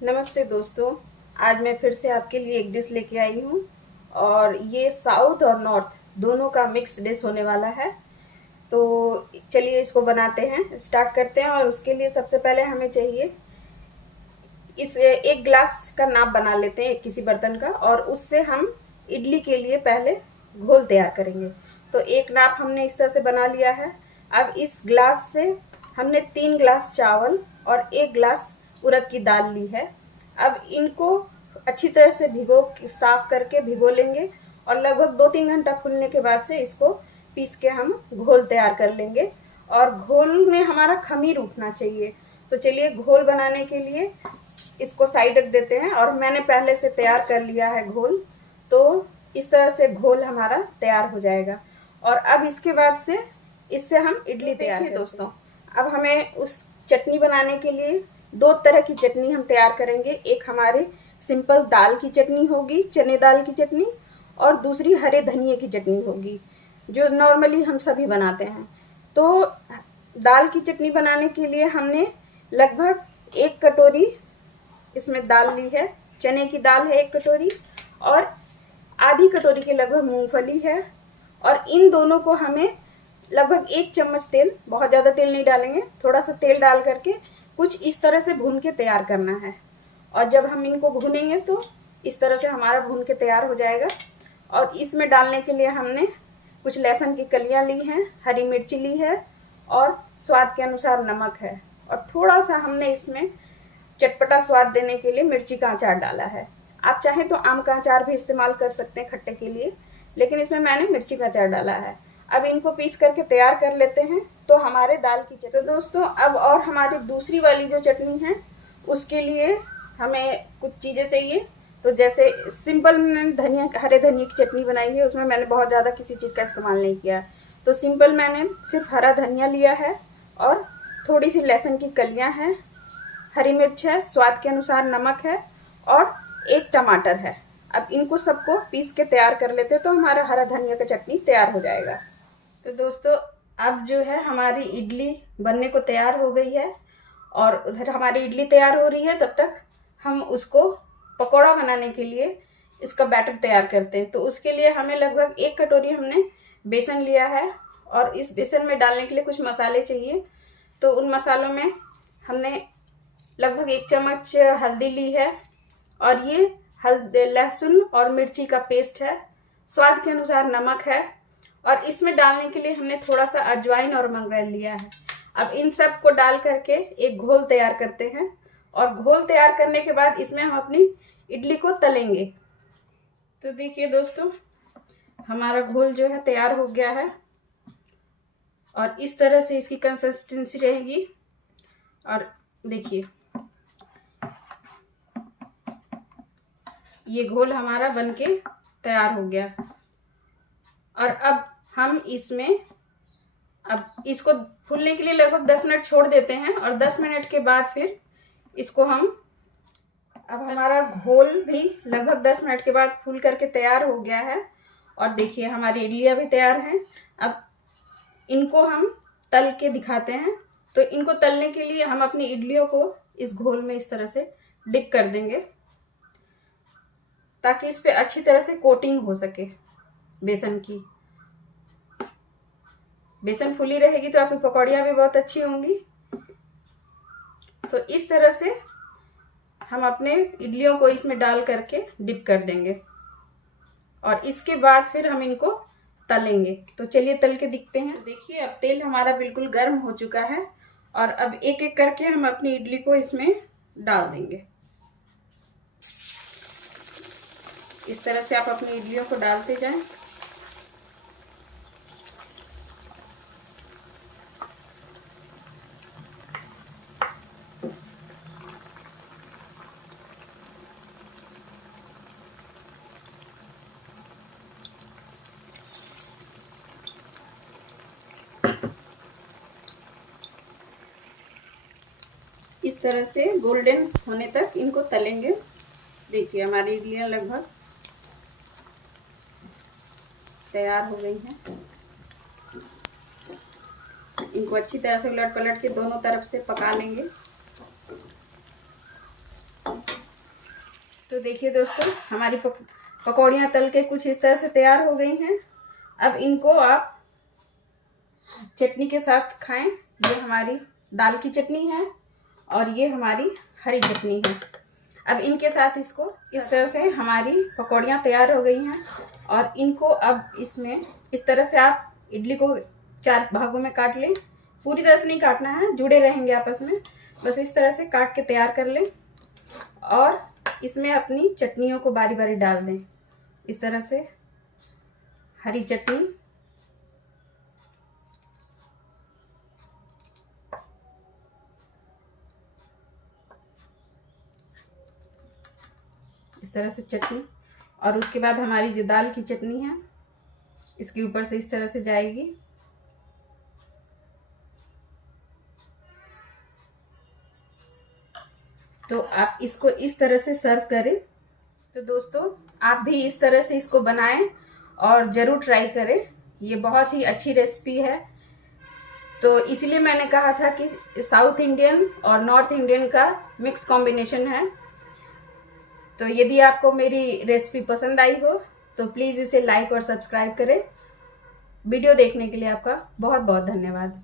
नमस्ते दोस्तों। आज मैं फिर से आपके लिए एक डिश लेके आई हूँ और ये साउथ और नॉर्थ दोनों का मिक्स डिश होने वाला है। तो चलिए इसको बनाते हैं, स्टार्ट करते हैं। और उसके लिए सबसे पहले हमें चाहिए इस एक ग्लास का नाप बना लेते हैं किसी बर्तन का, और उससे हम इडली के लिए पहले घोल तैयार करेंगे। तो एक नाप हमने इस तरह से बना लिया है। अब इस ग्लास से हमने 3 ग्लास चावल और 1 ग्लास उड़द की दाल ली है। अब इनको अच्छी तरह से साफ करके भिगो लेंगे और लगभग 2-3 घंटा फूलने के बाद से इसको पीस के हम घोल तैयार कर लेंगे। और घोल में हमारा खमीर उठना चाहिए। तो चलिए घोल बनाने के लिए इसको साइड रख देते हैं। और मैंने पहले से तैयार कर लिया है घोल। तो इस तरह से घोल हमारा तैयार हो जाएगा। और अब इसके बाद से इससे हम इडली तैयार करेंगे। दोस्तों, अब हमें उस चटनी बनाने के लिए 2 तरह की चटनी हम तैयार करेंगे। एक हमारे सिंपल दाल की चटनी होगी, चने दाल की चटनी, और दूसरी हरे धनिए की चटनी होगी जो नॉर्मली हम सभी बनाते हैं। तो दाल की चटनी बनाने के लिए हमने लगभग 1 कटोरी इसमें दाल ली है। चने की दाल है 1 कटोरी, और आधी कटोरी के लगभग मूंगफली है। और इन दोनों को हमें लगभग 1 चम्मच तेल, बहुत ज़्यादा तेल नहीं डालेंगे, थोड़ा सा तेल डाल करके कुछ इस तरह से भून के तैयार करना है। और जब हम इनको भूनेंगे तो इस तरह से हमारा भून के तैयार हो जाएगा। और इसमें डालने के लिए हमने कुछ लहसुन की कलियां ली हैं, हरी मिर्ची ली है, और स्वाद के अनुसार नमक है। और थोड़ा सा हमने इसमें चटपटा स्वाद देने के लिए मिर्ची का अचार डाला है। आप चाहें तो आम का अचार भी इस्तेमाल कर सकते हैं खट्टे के लिए, लेकिन इसमें मैंने मिर्ची का अचार डाला है। अब इनको पीस करके तैयार कर लेते हैं। तो हमारे दाल की चटनी। तो दोस्तों, अब और हमारी दूसरी वाली जो चटनी है उसके लिए हमें कुछ चीज़ें चाहिए। तो जैसे सिंपल मैंने हरे धनिया की चटनी बनाई है, उसमें मैंने बहुत ज़्यादा किसी चीज़ का इस्तेमाल नहीं किया। तो सिंपल मैंने सिर्फ हरा धनिया लिया है, और थोड़ी सी लहसुन की कलियां हैं, हरी मिर्च है, स्वाद के अनुसार नमक है, और 1 टमाटर है। अब इनको सबको पीस के तैयार कर लेते हैं तो हमारा हरा धनिया का चटनी तैयार हो जाएगा। तो दोस्तों, अब जो है हमारी इडली बनने को तैयार हो गई है, और उधर हमारी इडली तैयार हो रही है। तब तक हम उसको पकौड़ा बनाने के लिए इसका बैटर तैयार करते हैं। तो उसके लिए हमें लगभग 1 कटोरी हमने बेसन लिया है, और इस बेसन में डालने के लिए कुछ मसाले चाहिए। तो उन मसालों में हमने लगभग 1 चम्मच हल्दी ली है, और ये लहसुन और मिर्ची का पेस्ट है, स्वाद के अनुसार नमक है, और इसमें डालने के लिए हमने थोड़ा सा अजवाइन और मंगरेल लिया है। अब इन सब को डाल करके एक घोल तैयार करते हैं। और घोल तैयार करने के बाद इसमें हम अपनी इडली को तलेंगे। तो देखिए दोस्तों, हमारा घोल जो है तैयार हो गया है, और इस तरह से इसकी कंसिस्टेंसी रहेगी। और देखिए, ये घोल हमारा बनके तैयार हो गया। और अब हम इसमें इसको फूलने के लिए लगभग 10 मिनट छोड़ देते हैं, और 10 मिनट के बाद फिर इसको अब हमारा घोल भी लगभग 10 मिनट के बाद फूल करके तैयार हो गया है। और देखिए, हमारी इडलियाँ भी तैयार हैं। अब इनको हम तल के दिखाते हैं। तो इनको तलने के लिए हम अपनी इडलियों को इस घोल में इस तरह से डिप कर देंगे, ताकि इस पे अच्छी तरह से कोटिंग हो सके बेसन की। बेसन फूली रहेगी तो आपकी पकौड़ियाँ भी बहुत अच्छी होंगी। तो इस तरह से हम अपने इडलियों को इसमें डाल करके डिप कर देंगे, और इसके बाद फिर हम इनको तलेंगे। तो चलिए तल के दिखते हैं। देखिए, अब तेल हमारा बिल्कुल गर्म हो चुका है, और अब एक एक करके हम अपनी इडली को इसमें डाल देंगे। इस तरह से आप अपनी इडलियों को डालते जाएं। इस तरह से गोल्डन होने तक इनको तलेंगे। देखिए, हमारी इडलियां लगभग तैयार हो गई हैं। इनको अच्छी तरह से उलट पलट के दोनों तरफ से पका लेंगे। तो देखिए दोस्तों, हमारी पकौड़ियाँ तल के कुछ इस तरह से तैयार हो गई हैं। अब इनको आप चटनी के साथ खाएं। ये हमारी दाल की चटनी है और ये हमारी हरी चटनी है। अब इनके साथ इसको इस तरह से हमारी पकौड़ियाँ तैयार हो गई हैं और इनको अब इसमें इस तरह से आप इडली को 4 भागों में काट लें। पूरी तरह से नहीं काटना है, जुड़े रहेंगे आपस में, बस इस तरह से काट के तैयार कर लें और इसमें अपनी चटनियों को बारी बारी डाल दें। इस तरह से हरी चटनी, इस तरह से चटनी, और उसके बाद हमारी जो दाल की चटनी है इसके ऊपर से इस तरह से जाएगी। तो आप इसको इस तरह से सर्व करें। तो दोस्तों, आप भी इस तरह से इसको बनाएं और ज़रूर ट्राई करें। ये बहुत ही अच्छी रेसिपी है। तो इसलिए मैंने कहा था कि साउथ इंडियन और नॉर्थ इंडियन का मिक्स कॉम्बिनेशन है। तो यदि आपको मेरी रेसिपी पसंद आई हो तो प्लीज़ इसे लाइक और सब्सक्राइब करें। वीडियो देखने के लिए आपका बहुत बहुत धन्यवाद।